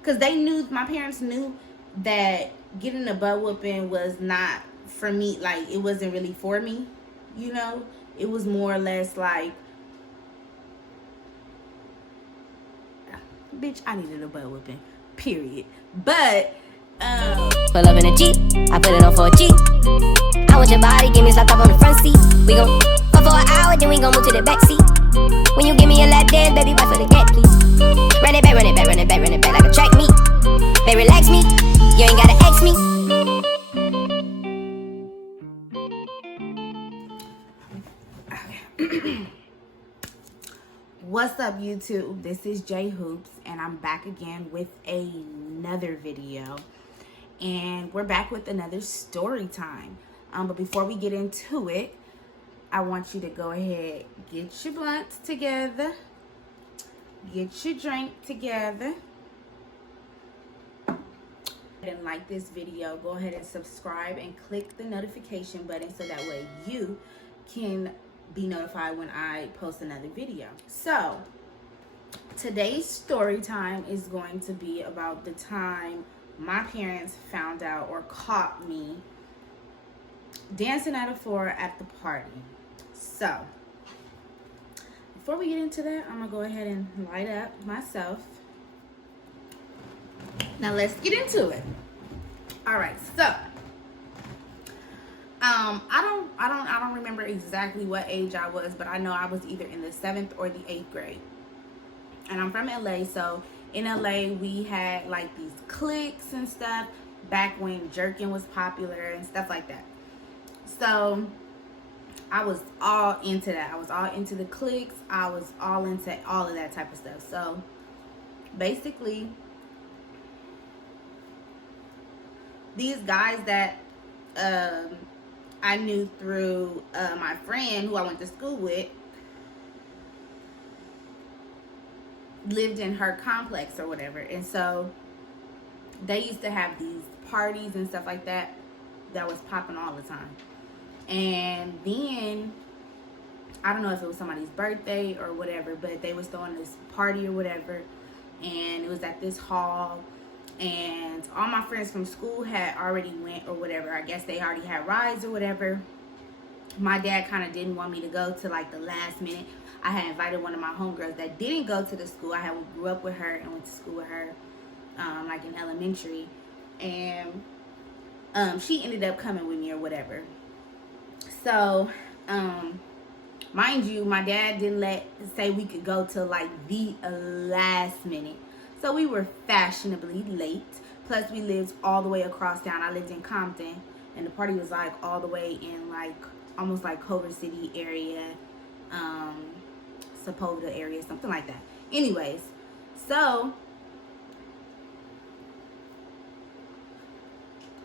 because they knew, my parents knew that getting a butt whooping was not for me. Like, it wasn't really for me, you know. It was more or less like, bitch, I needed a butt whooping, period. But pull up in a Jeep, I put it on for a G. I want your body, give me some top on the front seat. We gon' fuck for an hour, then we gon' move to the back seat. When you give me a lap dance, baby, watch for the gas, please. Run it back, run it back, run it back, run it back like a track meet. Baby, relax me, you ain't gotta ask me. what's up, YouTube? This is J Hoops, and I'm back again with another video. And we're back with another story time. But before we get into it, I want you to go ahead, get your blunts together, get your drink together, and like this video. Go ahead and subscribe and click the notification button so that way you can be notified when I post another video. So today's story time is going to be about the time my parents found out or caught me dancing at a floor at the party. So before we get into that, I'm gonna go ahead and light up myself. Now let's get into it. All right, so I don't remember exactly what age I was, but I know I was either in the 7th or the 8th grade. And I'm from LA, so in LA we had like these cliques and stuff back when jerking was popular and stuff like that. So I was all into that. I was all into the cliques. I was all into all of that type of stuff. So basically, these guys that I knew through my friend who I went to school with lived in her complex or whatever. And so they used to have these parties and stuff like that that was popping all the time. And then I don't know if it was somebody's birthday or whatever, but they was throwing this party or whatever, and it was at this hall, and all my friends from school had already went or whatever. I guess they already had rides or whatever. My dad kind of didn't want me to go to like the last minute. I had invited one of my homegirls that didn't go to the school. I grew up with her and went to school with her like in elementary, and she ended up coming with me or whatever. So mind you, my dad didn't say we could go till like the last minute. So we were fashionably late. Plus we lived all the way across town. I lived in Compton, and the party was like all the way in like almost like Culver City area, Sepulveda area, something like that. Anyways, so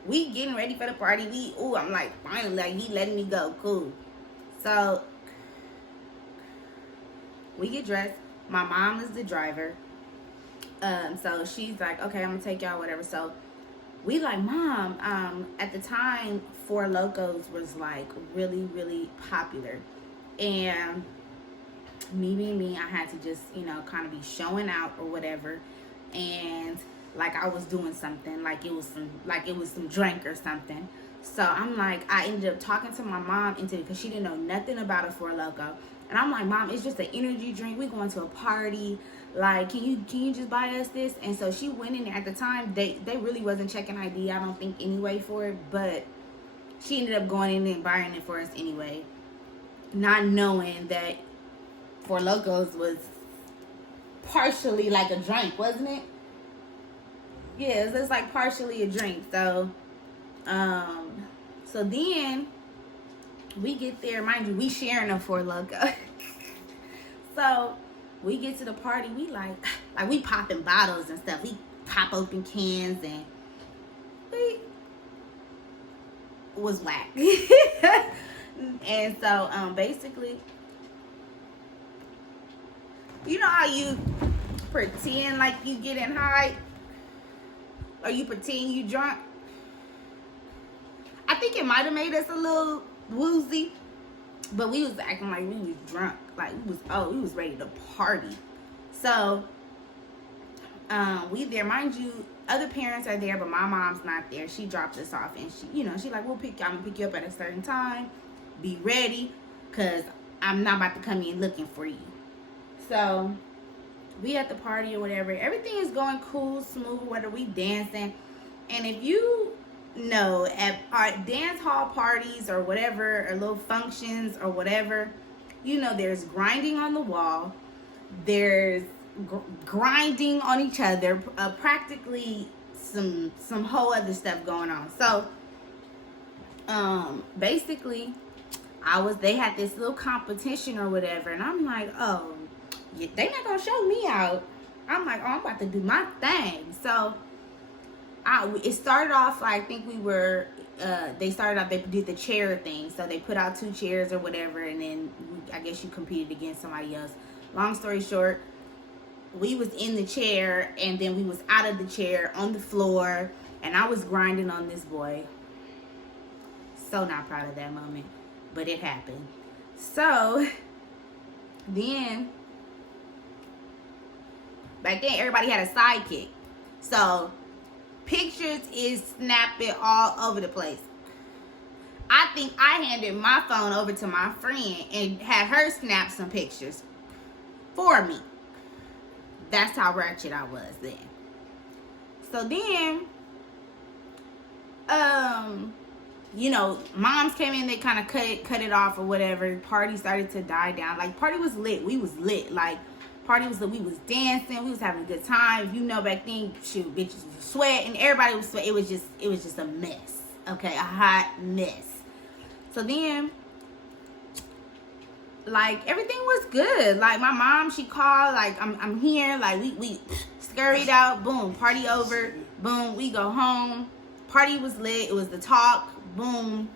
we getting ready for the party. I'm like, finally, like, he letting me go. Cool. So we get dressed. My mom is the driver. So she's like, okay, I'm gonna take y'all, whatever. So we like, Mom, at the time, Four Locos was like really, really popular. And me being me, I had to just, kind of be showing out or whatever. And like I was doing something, like it was some drink or something. So I'm like, I ended up talking to my mom into it because she didn't know nothing about a Four Loko. And I'm like, Mom, it's just an energy drink. We going to a party. Like, can you just buy us this? And so she went in there. At the time, they really wasn't checking ID, I don't think, anyway, for it. But she ended up going in there and buying it for us anyway, not knowing that Four Locos was partially like a drink, wasn't it? Yeah, it's like partially a drink. So, so then we get there. Mind you, we sharing a Four Loko. So we get to the party. We like we popping bottles and stuff. We pop open cans, and we was whack. And so, basically, you know how you pretend like you getting high, or you pretend you drunk? I think it might have made us a little woozy, but we was acting like we was drunk. Like we was ready to party. So We there, mind you. Other parents are there, but my mom's not there. She dropped us off, and she like, I'm gonna pick you up at a certain time. Be ready, cause I'm not about to come in looking for you. So we at the party or whatever. Everything is going cool, smooth. Whether we dancing, and if you know at our dance hall parties or whatever, or little functions or whatever, there's grinding on the wall. There's grinding on each other, practically some whole other stuff going on. So basically they had this little competition or whatever, and I'm like, oh, they not gonna show me out. I'm like, oh, I'm about to do my thing. So it started off, I think we were they did the chair thing. So they put out 2 chairs or whatever, and then I guess you competed against somebody else. Long story short, we was in the chair, and then we was out of the chair on the floor, and I was grinding on this boy. So not proud of that moment, but it happened. So then, back then everybody had a sidekick. So pictures is snapping all over the place. I think I handed my phone over to my friend and had her snap some pictures for me. That's how ratchet I was then. So then, moms came in, they kind of cut it off or whatever. Party started to die down. Like, party was lit. We was lit. Like, party was lit. We was dancing. We was having a good time. Back then, shoot, bitches was sweating. Everybody was sweating. It was just a mess. Okay, a hot mess. So then, like, everything was good. Like, my mom, she called, like, I'm here. Like, we scurried out. Boom, party over. Boom, we go home. Party was lit. It was the talk. Boom.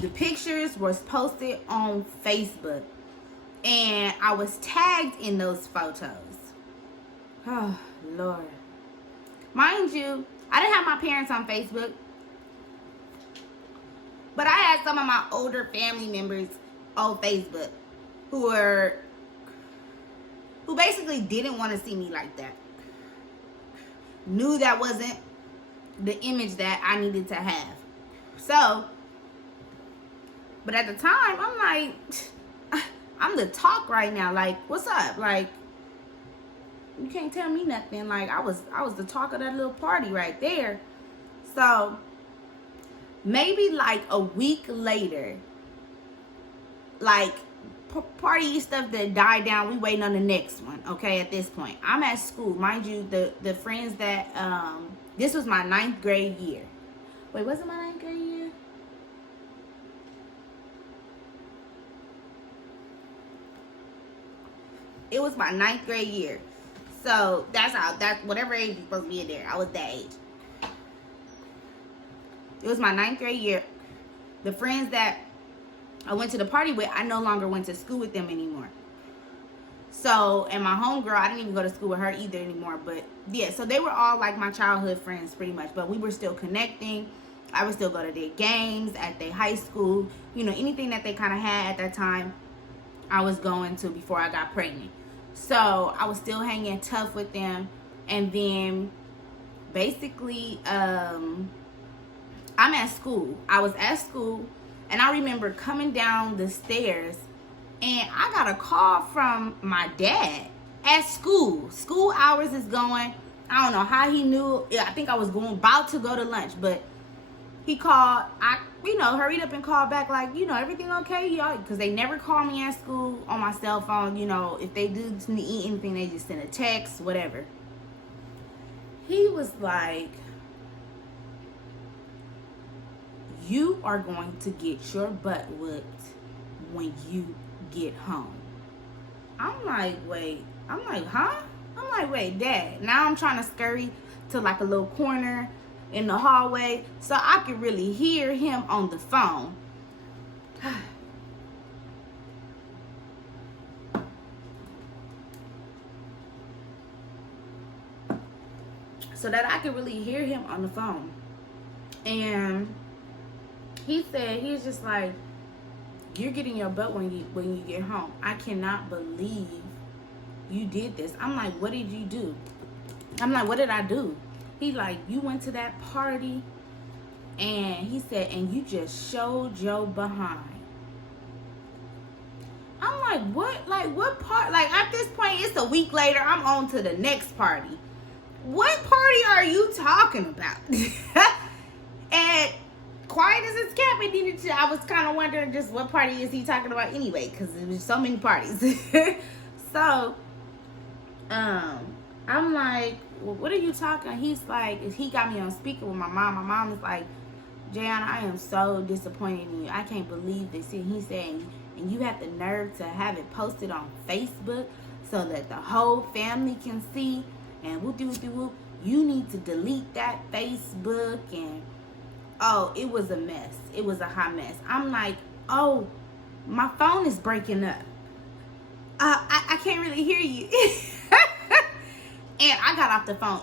The pictures was posted on Facebook, and I was tagged in those photos. Oh, Lord. Mind you, I didn't have my parents on Facebook, but I had some of my older family members on Facebook who basically didn't want to see me like that. Knew that wasn't the image that I needed to have. So, but at the time, I'm like, I'm the talk right now. Like, what's up? Like, you can't tell me nothing. Like, I was the talk of that little party right there. So, maybe like a week later, like, party stuff that died down, we waiting on the next one. Okay, at this point, I'm at school. Mind you, the friends that, this was my 9th grade year. Wait, was it my 9th grade year? It was my 9th grade year. So that's whatever age you're supposed to be in there. I was that age. It was my 9th grade year. The friends that I went to the party with, I no longer went to school with them anymore. So, and my homegirl, I didn't even go to school with her either anymore. But yeah, so they were all like my childhood friends pretty much. But we were still connecting. I would still go to their games at their high school. Anything that they kind of had at that time, I was going to before I got pregnant. So I was still hanging tough with them. And then basically, I'm at school. I was at school, and I remember coming down the stairs, and I got a call from my dad at school. School hours is going. I don't know how he knew. I think I was about to go to lunch, but he called. I, hurried up and called back like, everything okay, y'all? Because they never call me at school on my cell phone. If they do eat anything, they just send a text, whatever. He was like, you are going to get your butt whooped when you get home. I'm like, wait. I'm like, huh? I'm like, wait, Dad. Now I'm trying to scurry to like a little corner in the hallway so I could really hear him on the phone. So that I could really hear him on the phone. And he said, he's just like, you're getting your butt when you get home. I cannot believe you did this. I'm like, what did you do? I'm like, what did I do? He like, you went to that party, and he said, and you just showed your behind. I'm like, what? Like, what part? Like, at this point, it's a week later. I'm on to the next party. What party are you talking about? And quiet as it's kept, I was kind of wondering just what party is he talking about anyway, because there was so many parties. So, I'm like, well, what are you talking? He's like, he got me on speaker with my mom. My mom is like, Jan, I am so disappointed in you. I can't believe this. And he's saying, and you have the nerve to have it posted on Facebook so that the whole family can see. And whoop-de-whoop-de-whoop. You need to delete that Facebook. And, oh, it was a mess. It was a hot mess. I'm like, oh, my phone is breaking up. I can't really hear you. And I got off the phone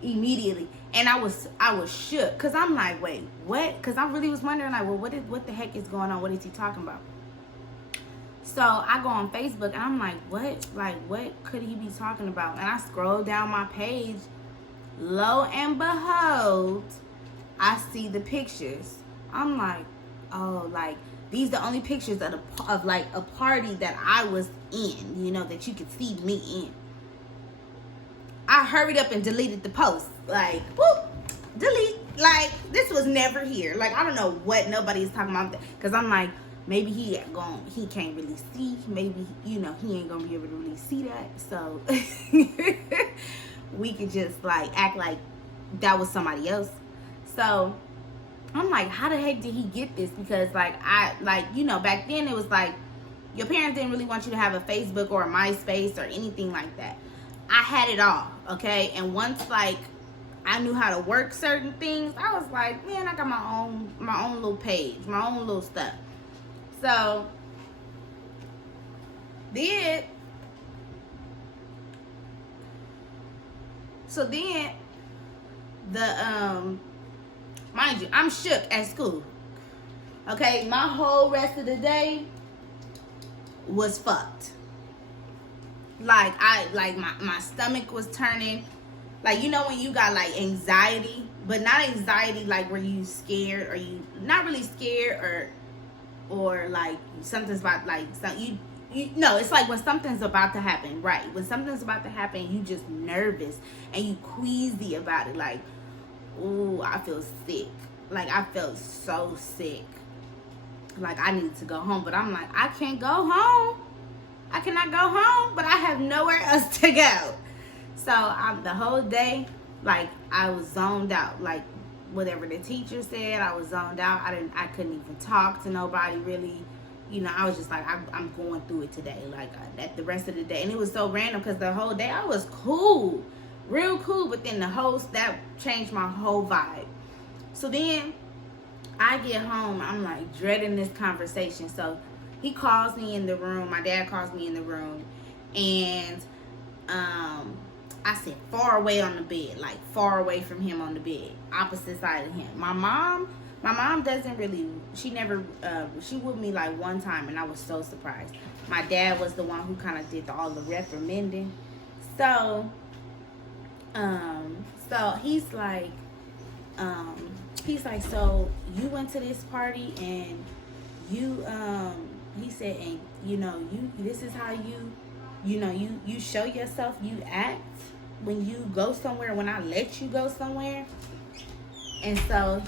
immediately. And I was shook, because I'm like, wait, what? Because I really was wondering, like, well, what the heck is going on? What is he talking about? So I go on Facebook, and I'm like, what? Like, what could he be talking about? And I scroll down my page. Lo and behold, I see the pictures. I'm like, oh, like, these are the only pictures of like a party that I was in, you know, that you could see me in. I hurried up and deleted the post. Like, whoop, delete. Like, this was never here. Like, I don't know what nobody's talking about. Because I'm like, maybe he can't really see. Maybe, you know, he ain't going to be able to really see that. So, we could just, like, act like that was somebody else. So, I'm like, how the heck did he get this? Because, like, you know, back then it was like, your parents didn't really want you to have a Facebook or a MySpace or anything like that. I had it all, okay? And once, like, I knew how to work certain things, I was like, man, I got my own little page, my own little stuff. So then the mind you, I'm shook at school. Okay, my whole rest of the day was fucked. Like, my stomach was turning. Like, you know when you got, like, anxiety, but not anxiety, like, where you scared, or you not really scared, or like, something's about, like, no, it's like when something's about to happen, right? When something's about to happen, you just nervous, and you queasy about it, like, ooh, I feel sick. Like, I felt so sick. Like, I need to go home, but I'm like, I can't go home. I cannot go home, but I have nowhere else to go. So the whole day, like, I was zoned out. Like, whatever the teacher said, I was zoned out. I couldn't even talk to nobody really. You know, I was just like, I'm going through it today. Like, at the rest of the day, and it was so random because the whole day I was cool, real cool. But then that changed my whole vibe. So then I get home, I'm like dreading this conversation. So he calls me in the room. My dad calls me in the room, and I sit far away on the bed, like far away from him on the bed, opposite side of him. My mom doesn't really, she with me like one time, and I was so surprised. My dad was the one who kind of did all the reprimanding. So he's like, so you went to this party, and you, he said, and you know, this is how you show yourself, you act when you go somewhere, when I let you go somewhere. And so,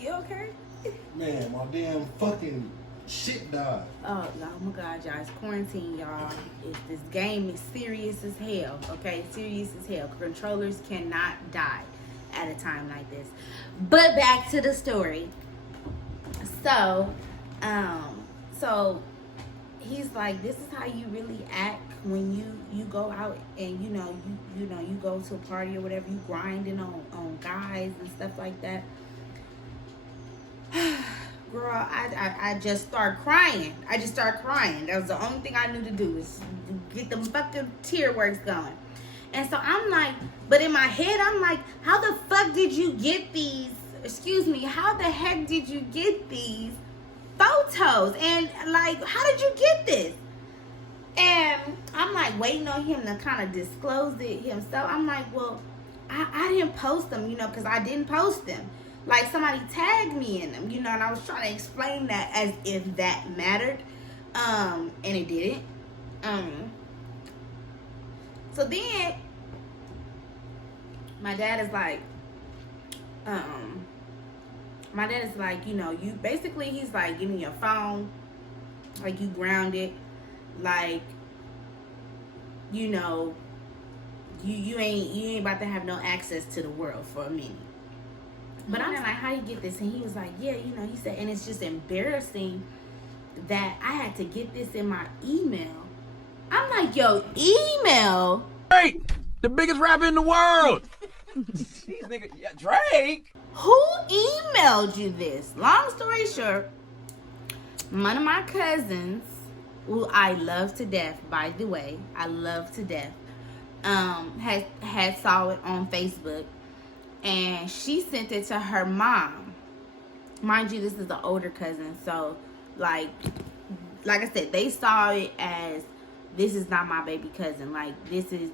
you okay? Man, my damn fucking shit died. Oh my God, y'all, it's quarantine, y'all. This game is serious as hell, okay? Serious as hell. Controllers cannot die at a time like this. But back to the story. So he's like, this is how you really act when you go out and you go to a party or whatever, you grinding on guys and stuff like that. Girl, I just start crying. That was the only thing I knew to do, is get them fucking tear works going. And so I'm like, but in my head I'm like, how the fuck did you get these? How the heck did you get these photos? And like, how did you get this? And I'm like waiting on him to kind of disclose it himself. I'm like, well, I didn't post them, because I didn't post them. Like somebody tagged me in them, and I was trying to explain that as if that mattered. And it didn't. So then my dad is like, you basically, he's like, give me your phone, like you grounded, like, you ain't about to have no access to the world for a minute. But I'm like, how you get this? And he was like, yeah, he said, and it's just embarrassing that I had to get this in my email. I'm like, yo, email? Drake, the biggest rapper in the world. These niggas, yeah, Drake. Who emailed you this? Long story short, one of my cousins, who I love to death, by the way, I love to death, had saw it on Facebook, and she sent it to her mom. Mind you, this is an older cousin, so like I said, they saw it as, this is not my baby cousin. Like, this is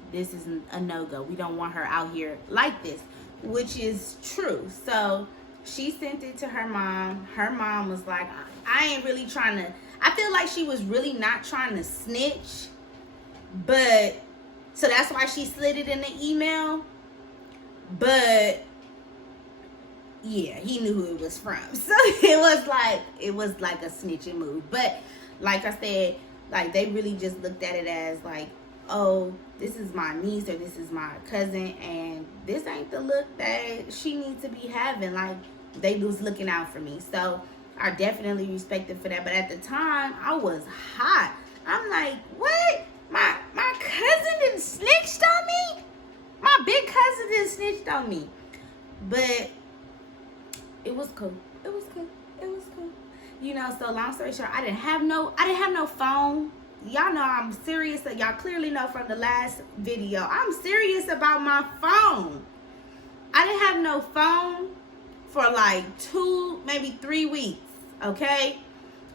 a no-go. We don't want her out here like this, which is true. So she sent it to her mom. Her mom was like, I ain't really trying to, I feel like she was really not trying to snitch, but, so that's why she slid it in the email. But yeah, he knew who it was from. So it was like a snitching move. But like I said, like, they really just looked at it as like, oh, this is my niece or this is my cousin, and this ain't the look that she needs to be having. Like, they was looking out for me. So I definitely respect it for that. But at the time, I was hot. I'm like, what? My cousin didn't snitched on me? My big cousin didn't snitched on me. But it was cool. It was cool. It was cool. So long story short, I didn't have no phone. Y'all know I'm serious. Y'all clearly know from the last video, I'm serious about my phone. I didn't have no phone for like 2, maybe 3 weeks. Okay,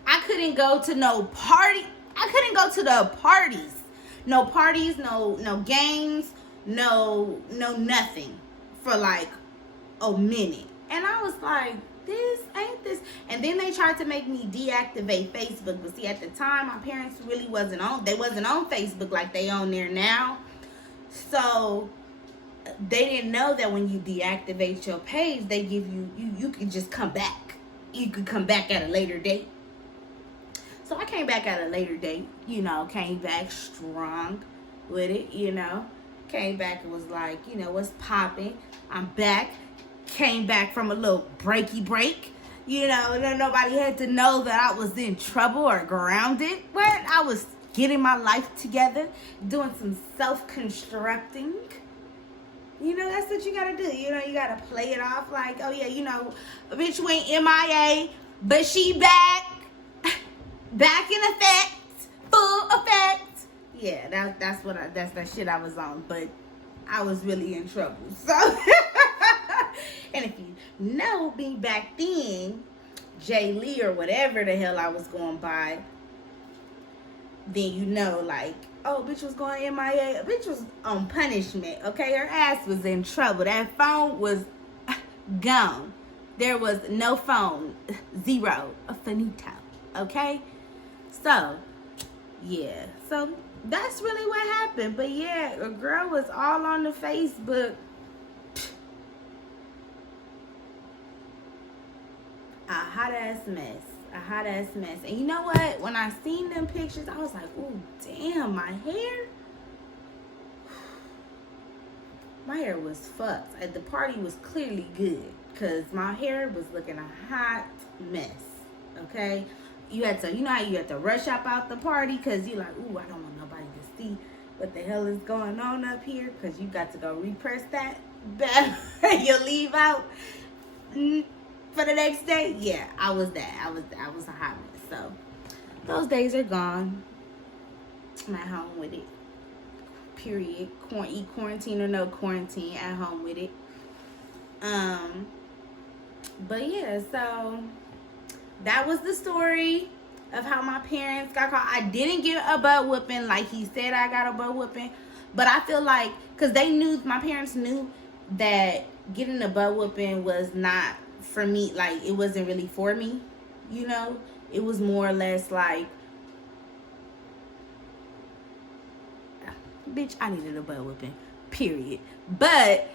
I couldn't go to no party. I couldn't go to the parties. No parties, no games, no nothing for like a minute. And I was like, this ain't this. And then they tried to make me deactivate Facebook. But see, at the time, my parents really wasn't on Facebook like they on there now. So they didn't know that when you deactivate your page, they give you can just come back. You could come back at a later date. So I came back at a later date, came back strong with it, Came back and was like, what's popping? I'm back. Came back from a little breaky break, and then nobody had to know that I was in trouble or grounded. Where I was getting my life together, doing some self-constructing. That's what you gotta do. You gotta play it off like, oh yeah, a bitch went MIA, but she back in effect, full effect. Yeah, that's that shit I was on, but I was really in trouble. So, and if you know me back then, Jay Lee or whatever the hell I was going by, then like, oh, bitch was going MIA. Bitch was on punishment, okay? Her ass was in trouble. That phone was gone. There was no phone. Zero. A finito, okay? So, yeah. So, that's really what happened. But, yeah, a girl was all on the Facebook. A hot-ass mess. And you know what? When I seen them pictures, I was like, ooh, damn, my hair. My hair was fucked. The party was clearly good because my hair was looking a hot mess. Okay? You had to, how you had to rush up out the party because you're like, ooh, I don't want nobody to see what the hell is going on up here, because you got to go repress that back. You'll leave out for the next day. Yeah, I was that. I was a hot mess. So those days are gone. I'm at home with it. Period. Quarantine or no quarantine, at home with it. But yeah, so that was the story. of how my parents got caught. I didn't get a butt whooping like he said I got a butt whooping, but I feel like because my parents knew that getting a butt whooping was not for me. Like, it wasn't really for me, you know. It was more or less like, bitch, I needed a butt whooping, period. But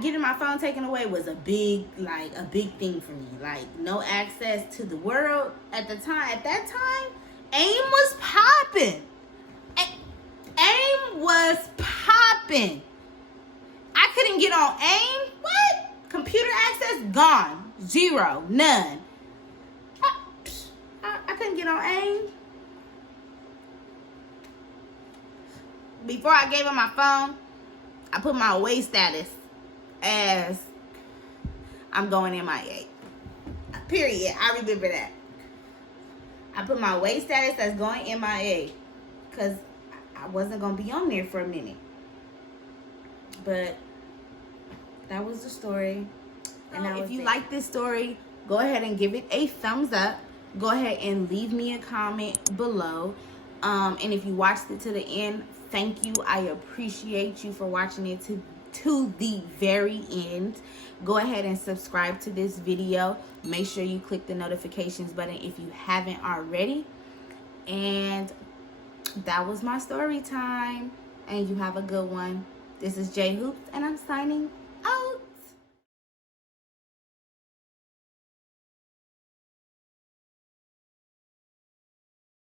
getting my phone taken away was a big thing for me. Like, no access to the world at that time. AIM was popping. AIM was popping. I couldn't get on AIM. What? Computer access gone. 0. None. I couldn't get on AIM. Before I gave him my phone, I put my away status as I'm going MIA. Period. I remember that. I put my away status as going MIA because I wasn't going to be on there for a minute. But that was the story. And if you like this story, go ahead and give it a thumbs up. Go ahead and leave me a comment below. And if you watched it to the end, thank you. I appreciate you for watching it to the very end. Go ahead and subscribe to this video. Make sure you click the notifications button if you haven't already. And that was my story time. And you have a good one. This is J Hoops, and I'm signing